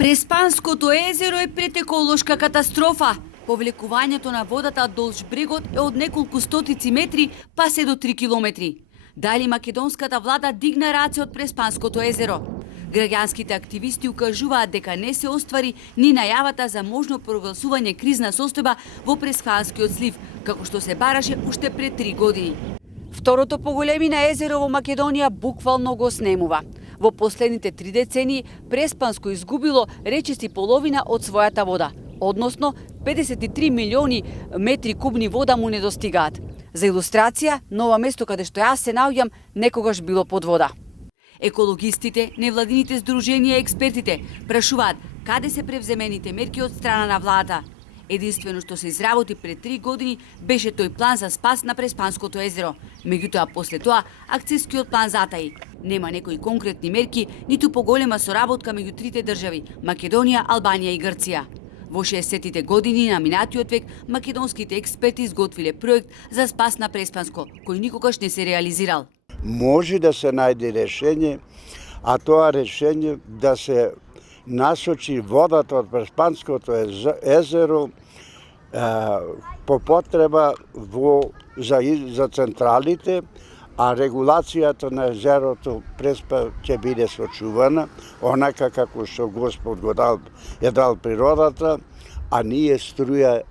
Преспанското езеро е пред еколошка катастрофа. Повлекувањето на водата долж брегот е од неколку стотици метри, па се до 3 километри. Дали македонската влада дигна раце од Преспанското езеро? Граѓанските активисти укажуваат дека не се оствари ни најавата за можно прогласување кризна состојба во Преспанскиот слив, како што се бараше уште пред 3 години. Второто поголемина езеро во Македонија буквално го снемува. Во последните 3 децении Преспанско изгубило речиси половина од својата вода, односно 53 милиони метри кубни вода му недостигаат. За илустрација, на ова место каде што јас се наоѓам некогаш било под вода. Екологистите, невладините здруженија и експертите прашуваат каде се превземените мерки од страна на владата. Единствено што се изработи пред 3 години беше тој план за спас на Преспанското езеро. Меѓутоа, после тоа, акцијскиот план затаи. Нема некои конкретни мерки, ниту поголема соработка меѓу трите држави – Македонија, Албанија и Грција. Во 60-тите години на минатиот век, македонските експерти изготвиле проект за спас на Преспанско, кој никогаш не се реализирал. Може да се најде решение, а тоа решение да се насочи водата од Преспанското езеро по потреба за централите, а регулацијата на езерото Преспа ќе биде сочувана, онака како што Господ го дал природата, а ние струја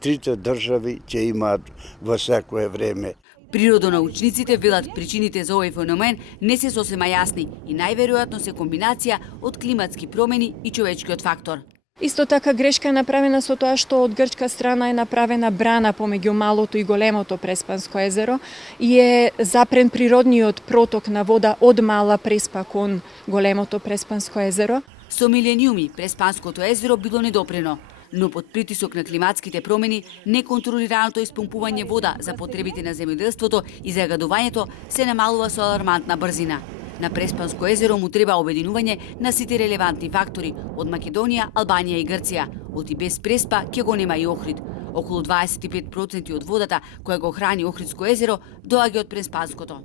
трите држави ќе имаат во секое време. Природонаучниците велат причините за овој феномен не се сосема јасни и најверојатно се комбинација од климатски промени и човечкиот фактор. Исто така грешка е направена со тоа што од грчка страна е направена брана помеѓу малото и големото Преспанско езеро и е запрен природниот проток на вода од мала Преспа кон големото Преспанско езеро. Со милениуми Преспанското езеро било недопрено, но под притисок на климатските промени, неконтролираното испомпување вода за потребите на земјоделството и загадувањето се намалува со алармантна брзина. На Преспанско езеро му треба обединување на сите релевантни фактори од Македонија, Албанија и Грција. Од и без Преспа ќе го нема и Охрид. Околу 25% од водата која го храни Охридско езеро доаѓа од Преспанското.